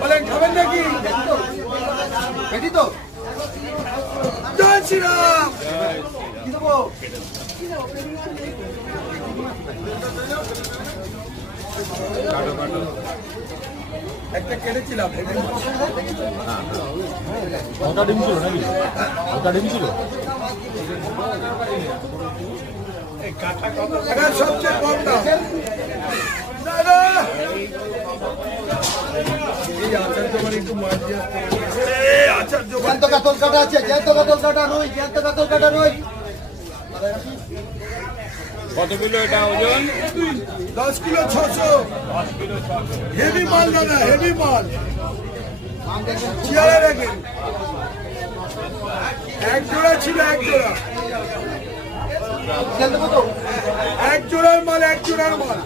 বলেন খাবেন নাকি? রেডি তো? জয় শ্রীরাম। কি দেবো? একটা কেটেছিলাম। ওটা ডিম ছিল নাকি? ওটা ডিম ছিল? সবচেয়ে কম দাম। এই আচার্য মানে একটু মাছ দিয়ে আচার্য জ্যান্ত কাতল কাটা আছে, জ্যান্ত কাতল কাটা রুই, জ্যান্ত কাতল কাটা রুই। কত কিলো এটা ওজন? 10 কিলো 600। হেভি মাল দাদা, হেভি মাল। চেয়ারে রাখেন। এক জোড়া ছিল, এক জোড়া। এক জোড়ার মাল, এক জোড়ার মাল।